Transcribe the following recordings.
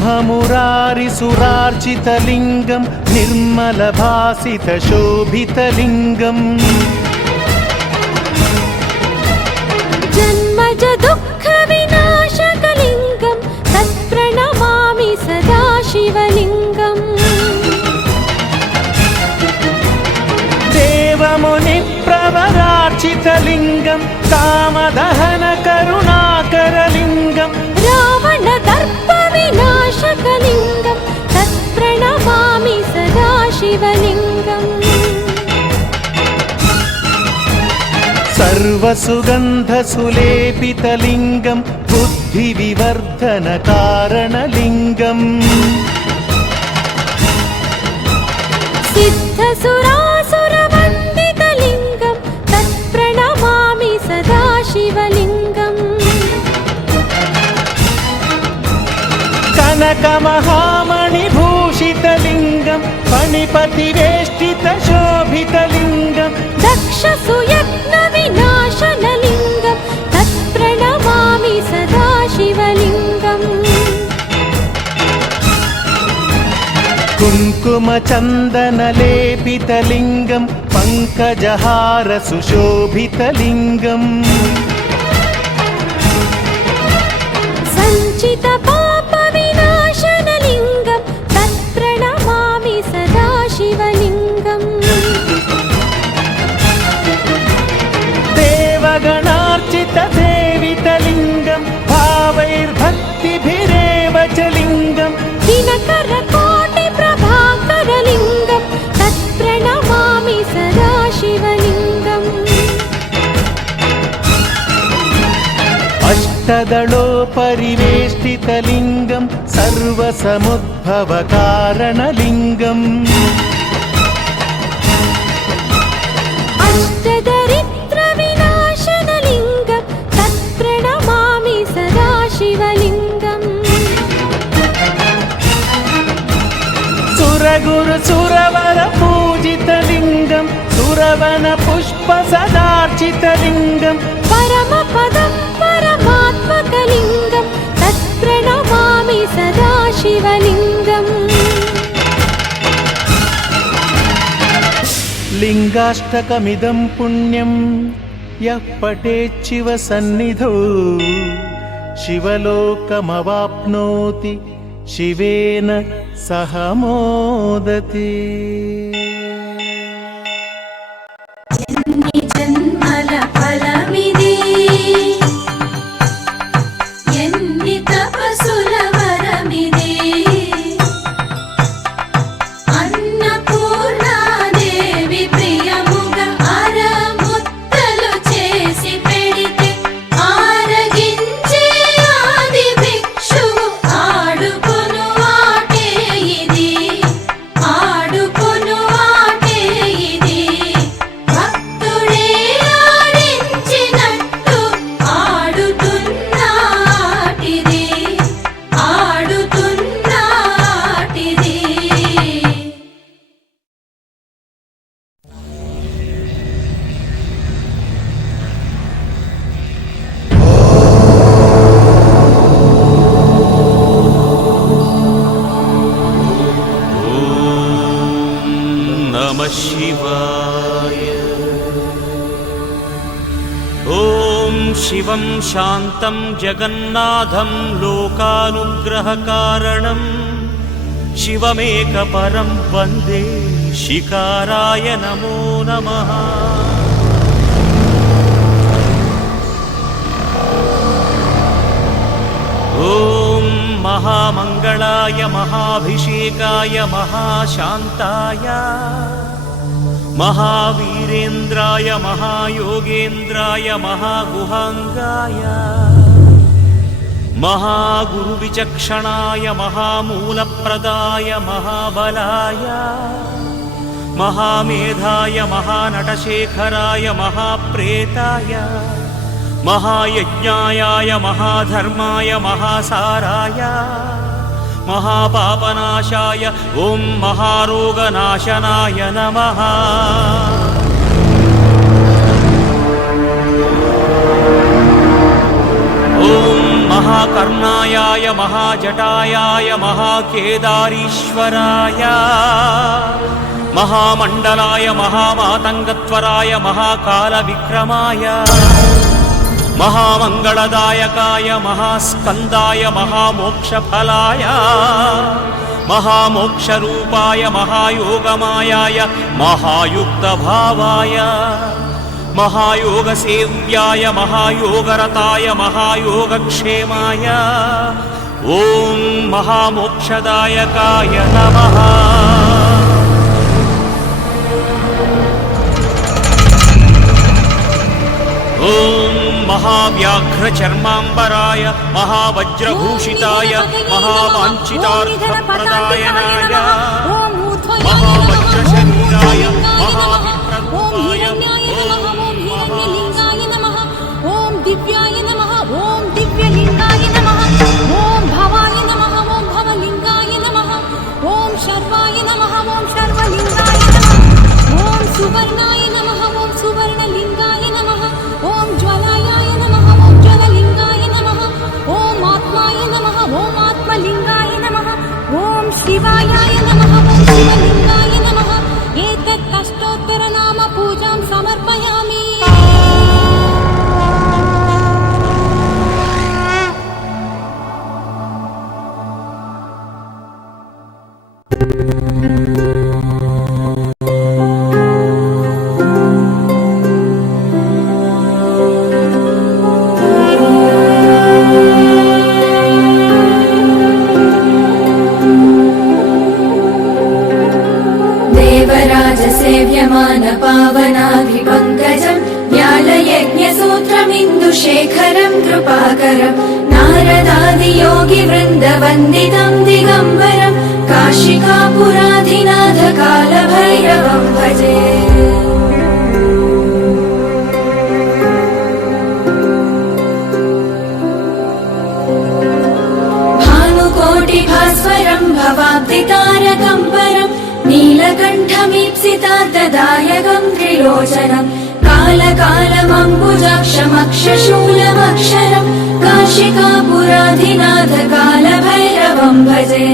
ब्रह्ममुरारिसुरार्चितलिङ्गं निर्मलभासितशोभितलिङ्गम् जन्मज दुःखविनाशकलिङ्गं तत्प्रणमामि सदा शिवलिङ्गम् देवमुनिप्रवरार्चितलिङ्गं कामदहनकरुणाकरलिङ्गं रावणदर्पविनाशकलिङ्गं तत्प्रणमामि सदा शिवलिङ्गम् सर्वसुगन्धसुलेपितलिङ्गं बुद्धिविवर्धनकारणलिङ्गम् सिद्धसुरासुरवन्दितलिङ्गं तत्प्रणमामि सदा शिवलिङ्गम् कनकमहामणिभूषितलिङ्गं फणिपतिवेष्टितशोभितलिङ्गं दक्षसुयज्ञविनाशनलिङ्गं तत्प्रणमामि सदा शिवलिङ्गम् कुङ्कुमचन्दनलेपितलिङ्गं पङ्कजहारसुशोभितलिङ्गम् सञ्चितपापविनाशनलिङ्गं तत्प्रणमामि सदा शिवलिङ्गम् देवगणार्चितसेवितलिङ्गं भावैर्भक्तिभिरेव च लिङ्गं दिनकरकोटिप्रभाकरलिङ्गं तत्प्रणमामि सदा शिवलिङ्गम् अष्टदलोपरिवेष्टितलिङ्गं सर्वसमुद्भवकारणलिङ्गम् अष्टदरिद्रविनाशनलिङ्गं तत्प्रणमामि सदा शिवलिङ्गम् सुरगुरुसुरवरपूजितलिङ्गं सुरवनपुष्पसदार्चितलिङ्गं परमपदं परमात्मकलिङ्गं तत्प्रणमामि सदा शिवलिङ्गम् लिङ्गाष्टकमिदं पुण्यं यः पठेच्छिव सन्निधौ शिवलोकमवाप्नोति शिवेन सह मोदते। शिवं शान्तं जगन्नाथं लोकानुग्रहकारणं शिवमेकपरं वन्दे शिकाराय नमो नमः। ॐ महामङ्गलाय महाभिषेकाय महाशान्ताय महावीरेन्द्राय महायोगेन्द्राय महागुहाङ्गाय महागुरुविचक्षणाय महामूलप्रदाय महाबलाय महामेधाय महानटशेखराय महाप्रेताय महायज्ञाय महाधर्माय महासाराय महापापनाशाय ॐ महारोगनाशनाय नमः। ॐ महाकर्णायाय महाजटायाय महाकेदारीश्वराय महामण्डलाय महामातङ्गत्वराय महाकालविक्रमाय महामङ्गलदायकाय महास्कन्दाय महामोक्षफलाय महामोक्षरूपाय महायोगमायाय महायुक्तभावाय महायोगसेव्याय महायोगरताय महायोगक्षेमाय ॐ महामोक्षदायकाय नमः। ॐ महाव्याघ्रचर्माम्बराय महावज्रभूषिताय महावाञ्छितार्थप्रदायनाय महावज्रशरीराय महाविप्ररूपाय लिंगाय नमः। ओम दिव्याय नमः। ओम दिव्यलिंगाय नमः। ओम भवाय नमः। ओम भवलिंगाय नमः। ओम शर्वाय नमः। ओम शर्वलिंगाय नमः। ओम सुवर्णाय नमः। ओम सुवर्णलिंगाय नमः। ओम ज्वलाय नमः। ओम ज्वललिंगाय नमः। ओम आत्माय नमः। ओम आत्मलिंगाय नमः। ओम शिवाय नमः। ओम शिवलिंगाय नमः। एतत् अष्टोत्तर नाम पूजां समर्पयामि। सेव्यमान पावनाभिपङ्कजं व्यालयज्ञसूत्रमिन्दुशेखरं कृपाकरं नारदादियोगिवृन्दवन्दितं दिगम्बरं काशिकापुराधिनाथकालभैरवं भजे। भानुकोटिभास्वरं भवाब्धितारकं परं नीलकण्ठमीप्सितार्थदायकं त्रिलोचनं कालकालमम्बुजाक्षमक्षशूलमक्षरं काशिकापुराधिनाथकालभैरवं भजे।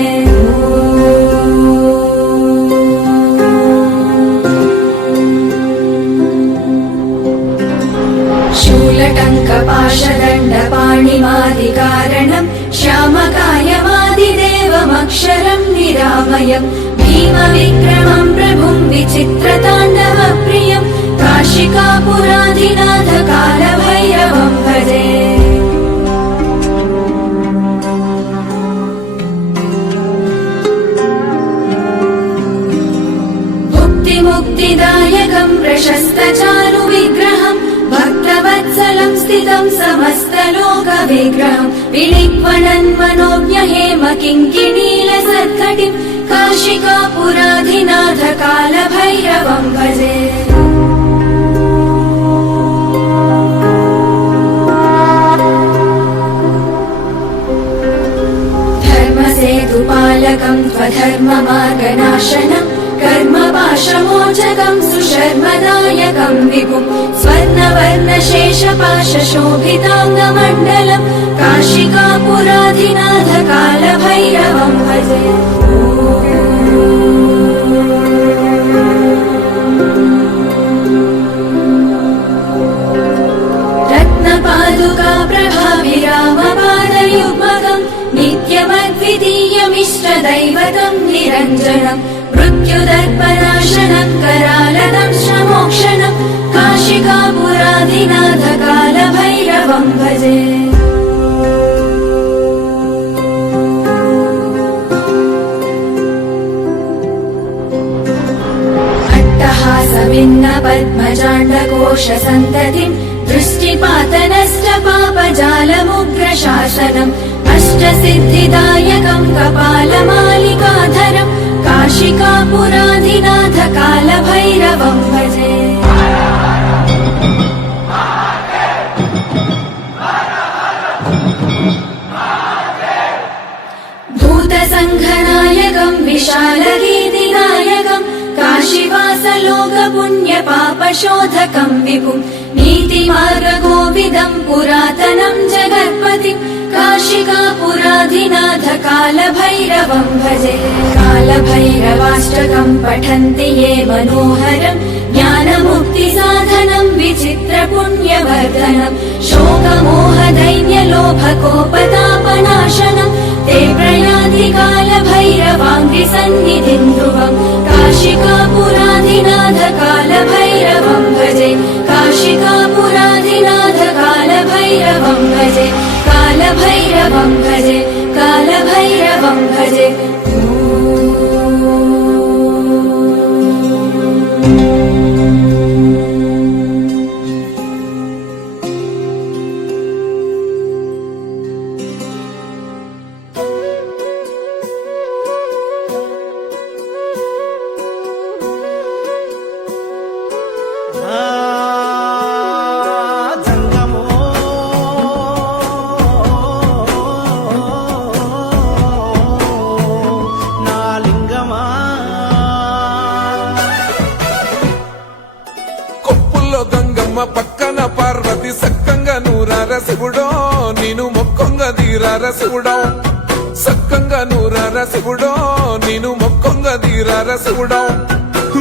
शूलटङ्कपाशदण्डपाणिमादिकारणं श्यामकायमादिदेवमक्षरं निरामयम् भीमविक्रमं प्रभुं विचित्रताण्डवप्रियं काशिकापुराधिनाथकालभैरवं भजे। भुक्तिमुक्तिदायकं प्रशस्तचारुविग्रहं भक्तवत्सलं स्थितं समस्तलोकविग्रहं विलिक्वणन्मनोज्ञहेम किङ्किणीलसत्कटिं काशिकापुराधिनाथकालभैरवं भजे। धर्मसेतुपालकं त्वधर्ममार्गनाशनं कर्मपाशमोचकं सुशर्मदायकं विभुं स्वर्णवर्णशेषपाशशोभिताङ्गमण्डलं काशिकापुराधिनाथकालभैरवं भजे। रत्नपादुका प्रभाभिरामपादयुग्मकं नित्यमद्वितीयमिष्टदैवतं निरञ्जनं मृत्युदर्पनाशनं करालदंशमोक्षणं काशिकापुराधिनाथकालभैरवं भजे। अट्टहासभिन्नपद्मजाण्डकोशसन्ततिं दृष्टिपातनष्टपापजालमुग्रशासनम् अष्टसिद्धिदायकं कपालमालिकाधरं काशिकापुराधिनाथकालभैरवं भजे। भूतसङ्घनायकं विशालगीतिनायकं काशीवासलोकपुण्यपापशोधकं विभुं नीतिमार्गगोविदं पुरातनं जगत्पतिं काशिकापुराधिनाथ कालभैरवं भजे कालभैरवाष्टकं पठन्ति ये मनोहरम् ज्ञानमुक्तिसाधनं विचित्रपुण्यवर्धनं शोकमोहदैन्यलोभकोपतापनाशनं ते प्रयान्ति कालभैरवाङ्घ्रिसन्निधिं ध्रुवम् काशिकापुराधिनाथ कालभैरवं भजे काशिकापुराधिनाथ कालभैरवं भजे कालभैरवं भजे कालभैरवं भजे జంగమో నా లింగమా కొప్పుల్లో గంగమ్మ పక్కన పార్వతి సక్కంగా నూరార శివుడో నేను మొక్కంగా తీరార శివుడో సక్కంగా నూరార శివుడో నేను మొక్కంగా తీరార శివుడో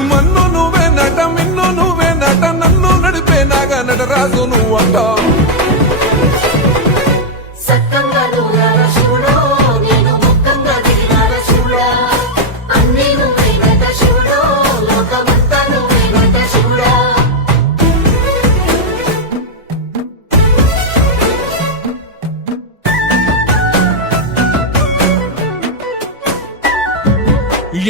మన్ను నువ్వే నట మిన్ను నువ్వే నట నన్ను నడిపే నాగా నటరాజు నువ్వంట సక్కంగా నూరార శివుడో నేను ముక్కంగా దిగినార శివుడా అన్నీ నువ్వేనట శివుడో లోకమంతా నువ్వేనట శివుడా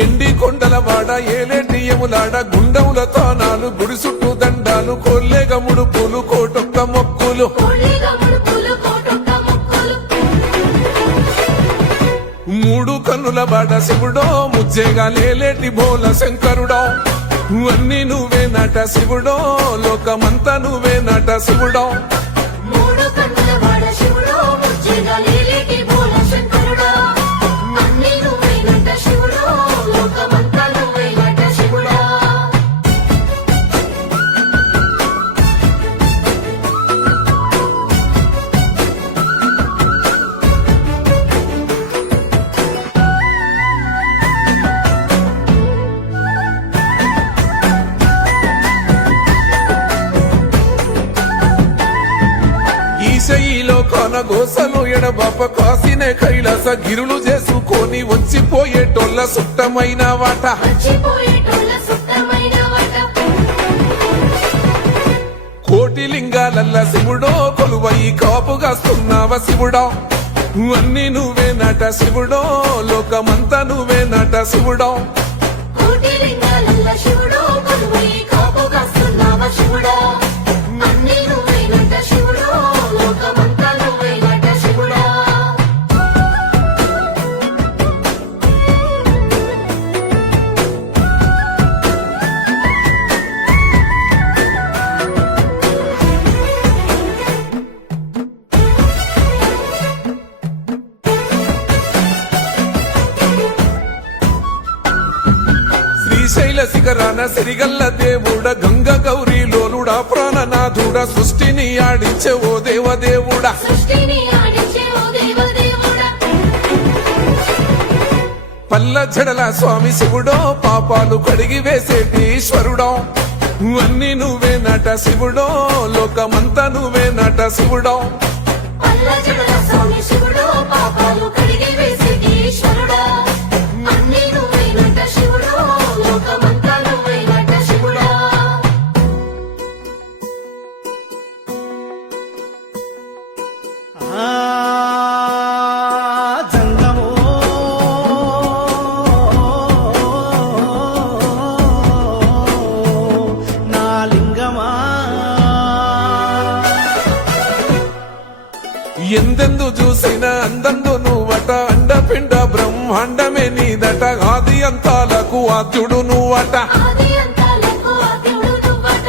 ఎండి కొండలవాడ ఏలేటి ఎములాడ గుండములతో నాలు గుడి చుట్టూ దండాలు కొల్లేగ ముడుపులు కోటొక్క మొక్కులు కోళ్ళిగా ముడుపులు కోటొక్క మొక్కులు మూడు కన్నుల బాడ శివుడో ముజ్జేగా లేలేటి బోల శంకరుడో అన్నీ నువ్వే నట శివుడో లోకమంతా నువ్వే నట శివుడో మూడు కన్నుల వాడ శివుడో ముచ్చిగా లేలేటి బోల శంకరుడా అన్నీ నువ్వేనట శివుడో లోకమంతా నువ్వేనట శివుడా ఈశయిలో కొన గోసలు ఎడబాప కాసినే కైలాస గిరులు చేసుకొని వచ్చిపోయేటోళ్ళ సుట్టమైన వాట మర్చిపోయేటోళ్ళ సుత్తమైన వాట కోటి లింగాలల్ల శివుడో కొలువయి కాపుగాస్తున్నావ శివుడో అన్నీ నువ్వే నట శివుడో లోకమంతా నువ్వే నట శివుడో కోటి లింగాలల్ల శివుడో కొలువై కాపుగాస్తున్నావ శివుడా అన్నీ నువ్వేనట శివుడో లోకమంతా నువ్వేనట శివుడా శ్రీశైల శిఖరాన సిరిగల్ల దేవుడ గంగ గౌరీ లోలుడా ప్రాణనాథుడ సృష్టిని ఆడించే ఓ దేవదేవుడా సృష్టిని ఆడించే ఓ దేవదేవుడా పల్ల జడల స్వామి శివుడో పాపాలు కడిగి వేసేటి ఈశ్వరుడో అన్నీ నువ్వే నట శివుడో లోకమంతా నువ్వే నట శివుడో పల్ల జడల స్వామి శివుడో పాపాలు కడిగి వేసేటి ఈశ్వరుడా అన్నీ నువ్వేనట శివుడో లోకమంతా నువ్వేనట శివుడా ఆ జంగమో నా లింగమా ఎందెందు చూసిన అందందు నువ్వట అండపిండ బ్రహ్మాండమే నీదట ఆది అంతాలకు ఆద్యుడు నువ్వట ఆది అంతాలకు ఆద్యుడు నువ్వట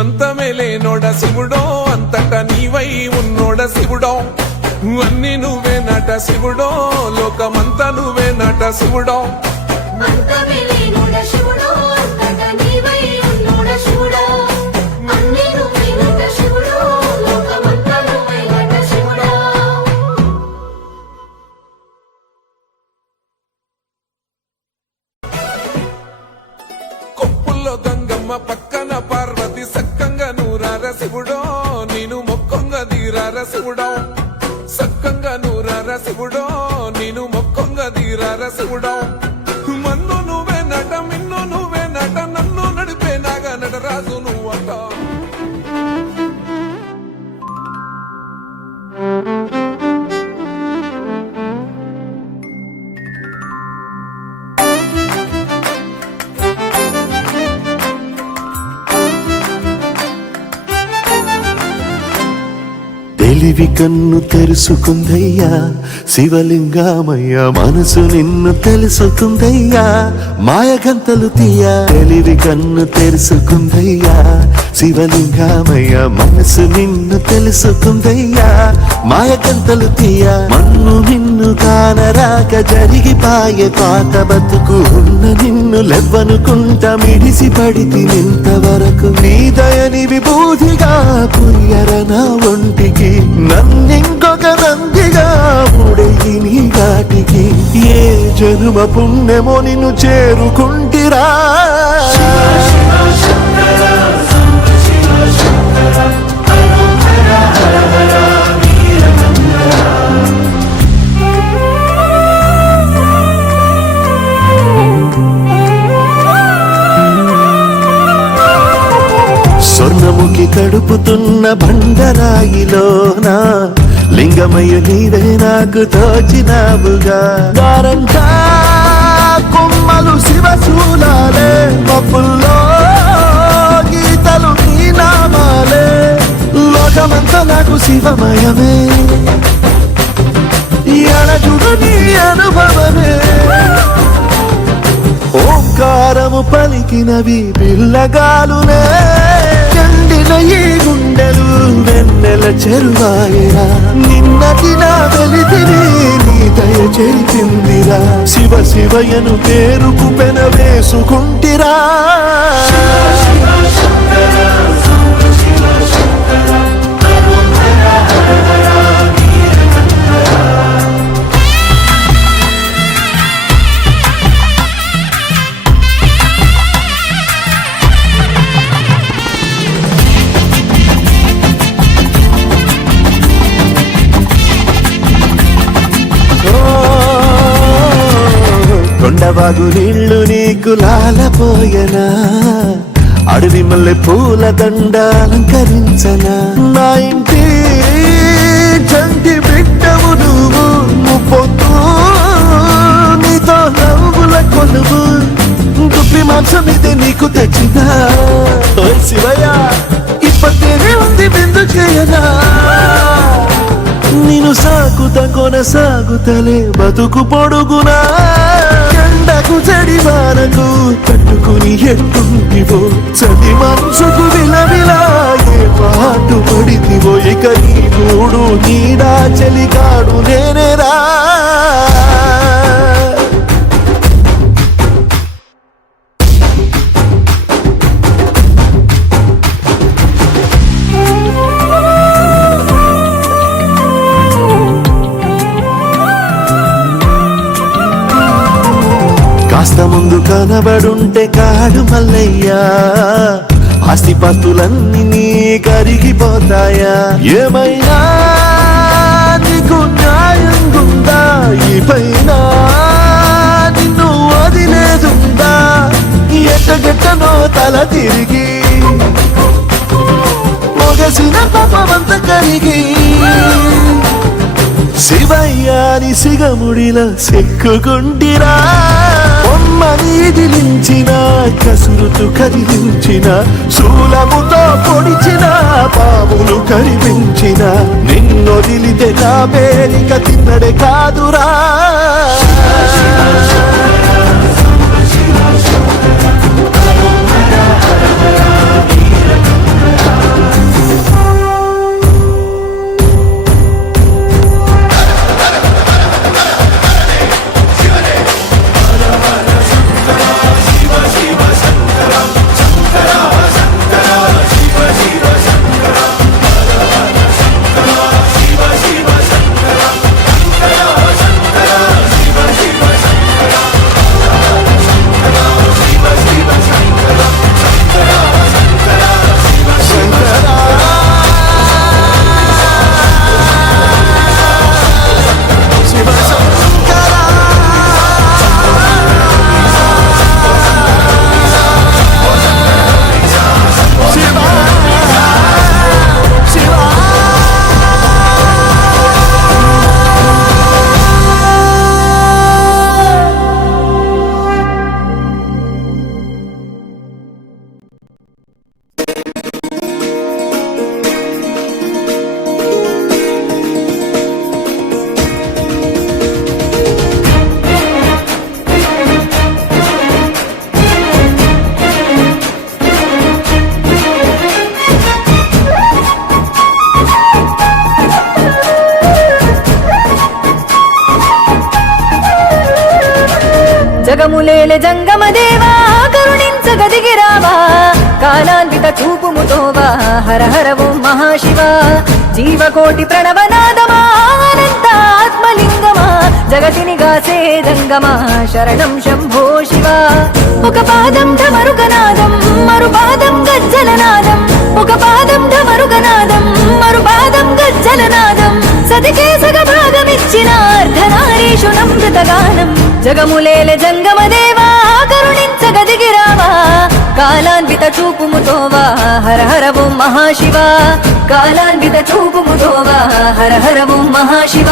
అంతమే లేనోడ శివుడో అంతట నీవై ఉన్నోడ శివుడో అన్నీ నువ్వే నట శివుడో లోకమంతా నువ్వే నట శివుడో అంతమే లేనోడ శివుడో అంతటా నీవై ఉన్నోడ శివుడా అన్నీ నువ్వేనట శివుడో లోకమంతా నువ్వే పక్కన పార్వతి సక్కంగా నూరార శివుడో నేను మొక్కొంగ దీరార శివుడో సక్కంగా నూరార శివుడో నేను మొక్కొంగ దీరార శివుడో మన్ను నువ్వే నట మిన్ను నువ్వే నట నన్ను నడిపే నాగా నటరాజు నువ్వట తెలివి కన్ను తెరుసుకుందయ్యా శివలింగమయ్య మనసు నిన్ను తెలుసుకుందయ్యా మాయగంతలు తీయ తెలివి కన్ను తెరుసుకుందయ్యా శివలింగమయ్య మనసు నిన్ను తెలుసుకుందయ్యా మాయగంతలు తీయ మన్ను నిన్ను కానరాక జరిగిపాయే పాత బతుకు ఉన్న నిన్ను లెవ్వనుకుంటా మిడిసి పడితి నింతవరకు నీ దయని విభూతిగా పుయ్యర నా ఒంటికి నన్నింకొక నందిగా ఉడయి నీ ఘాటికి ఏ జనుమ పుణ్యమో నిన్ను చేరుకుంటిరా స్వర్ణముఖి తడుపుతున్న బండరాయిలోన లింగమయ్య నీవే నాకు తోచినావుగా దారంతా కొమ్మలు శివశూలాలే మబ్బుల్లో గీతలు నీ నామాలే లోకమంతా నాకు శివమయమే ఎడజుడు నీ అనుభవమే ఓంకారము పలికినవి పిల్లగాలునే ఎండిన ఈ గుండెలు వెన్నెల చెరువాయరా నిన్నటి నా వెలితిని నీ దయ చెరిపిందిరా శివ శివయను పేరుకు పెన వేసుకుంటిరా కొండవాగు నీళ్లు నీకు లాలపోయనా అడవి మల్లె పూల దండ అలంకరించనా నా ఇంటి చంటి బిడ్డవు నువ్వు ముప్పొద్దు నీతో నవ్వుల కొలువు దుప్పి మాంసం ఇది నీకు తెచ్చినా ఓయ్ శివయ్య ఇప్పటినే ఉంది బిందు చేయనా నేను సాగుత కొనసాగుతలే బతుకు పొడుగునా ఎండకు చెడి వానకు తట్టుకుని ఎట్టుంటివో చలి మనసుకు విలవిలా ఏ పాటు పడితివో ఇక నీ మూడు నీడా చలికాడు నేనేరా కాస్త ముందు కనబడుంటే కాడు మల్లయ్యా ఆస్తిపాస్తులన్నీ నీ కరిగిపోతాయా ఏమైనా నీకు న్యాయం గుందా ఈ పైన నిన్ను వదిలేదుందా ఎట్టగెట్టనో తల తిరిగి మొగసిన పాపమంత కరిగి శివయ్యాని సిగముడిలో సెక్కుకుంటిరా బొమ్మనిదిలించిన కసురుతూ కదిలించిన శూలముతో పొడిచిన పాములు కరిపించిన నిన్నొదిలితే నా పేరిక తిన్నడే కాదురా జగములేలె జంగమ దేవా కరుణించగదిగిరావా కాలాన్విత చూపుముతోవా హర హర ఓం మహాశివ జీవకోటి ప్రణవనాదమా అనంత ఆత్మలింగమా జగతిని గాసే జంగమా శరణం శంభో శివ ఒక పాదం ఢమరుగనాదం మరు పాదం గజ్జలనాదం ఒక పాదం ఢమరుగనాదం మరు పాదం గజ్జలనాదం సతికే సగ భాగమిచ్చిన అర్ధనారీషు నమృతగానం జగములేలె జంగమ దేవా కరుణించగదిగిరావా కాలాన్విత చూపుముతోవా హర హర ఓం మహాశివ కాలాన్విత చూపుముతోవా హర హర ఓం మహాశివ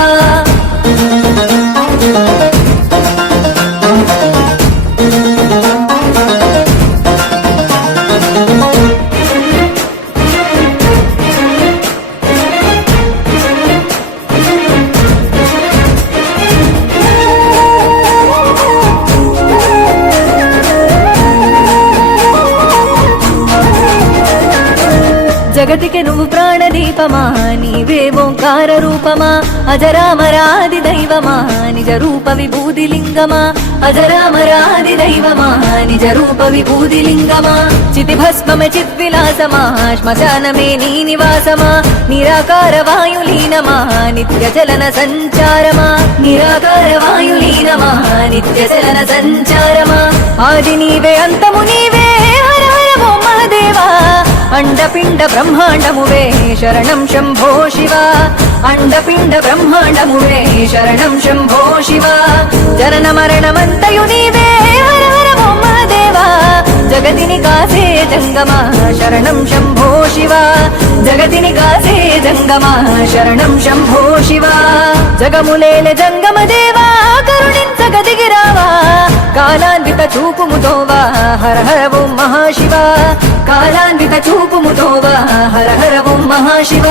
జగతికి నువ్వు ప్రాణదీపమా నీవే ఓంకార రూపమా అజరామరాది దైవమా నిజ రూప విభూతి లింగమా అజరామరాది దైవమా నిజ రూప విభూతి లింగమా చితి భస్మమ చిద్విలాసమా శ్మశానమే నీ నివాసమా నిరాకార వాయులీనమా నిత్య చలన సంచారమా నిరాకార వాయులీనమా నిత్య చలన సంచారమా ఆది నీవే అంతము నీవే హర హర ఓం మహదేవా అండపిండ బ్రహ్మాండమువే శరణం శంభో శివ అండపిండ బ్రహ్మాండమువే శరణం శంభో శివ జనన మరణమంతయు నీవే హర హర ఓం మహదేవా జగతిని కాసే జంగమా శరణం శంభో శివ జగతిని కాసే జంగమా శరణం శంభో శివ జగములేలె జంగమ దేవా కరుణించగదిగిరావా కాలాన్విత చూపుముతోవా హర హర ఓం మహాశివ కాలాన్విత చూపుముతోవా హర హర ఓం మహాశివ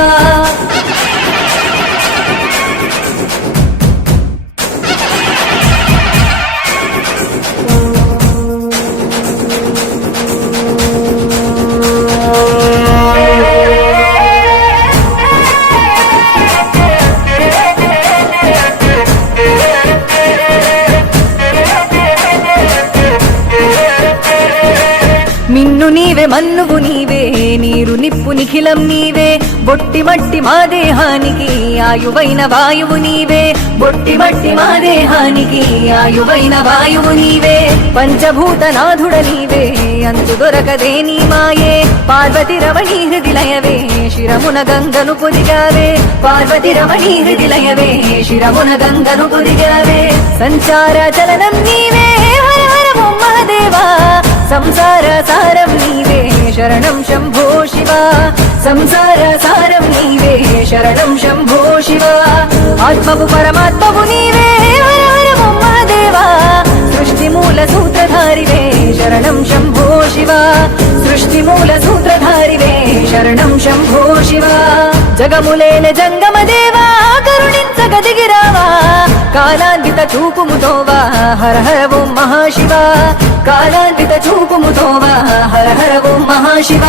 మిన్ను నీవే మన్నువు నీవే నీరు నిప్పు నిఖిలం నీవే బొట్టి మట్టి మా దేహానికి ఆయువైన వాయువు నీవే బొట్టి మట్టి మా దేహానికి ఆయువైన వాయువు నీవే పంచభూత నాథుడ నీవే అంతు దొరకదే నీ మాయే పార్వతి రమణీ హృదిలయవే శిరమున గంగను పొదిగావే పార్వతి రమణీ హృదిలయవే శిరమున గంగను పొదిగావే సంచార చలనం నీవే హర హర ఓం మహదేవా సంసార సారం నీవే శరణం శంభో శివ సంసార సారం నీవే శరణం శంభో శివ ఆత్మవు పరమాత్మవు నీవే హర హర ఓం మహదేవా సృష్టి మూల సూత్రధారివే శరణం శంభో శివ సృష్టి మూల సూత్రధారివే శరణం శంభో శివ జగములేలె జంగమ దేవా కరుణించగదిగిరావా కాలాన్విత చూపుముతోవా హర హర ఓం మహాశివ కాలాన్విత చూపుముతోవా హర హర ఓం మహాశివ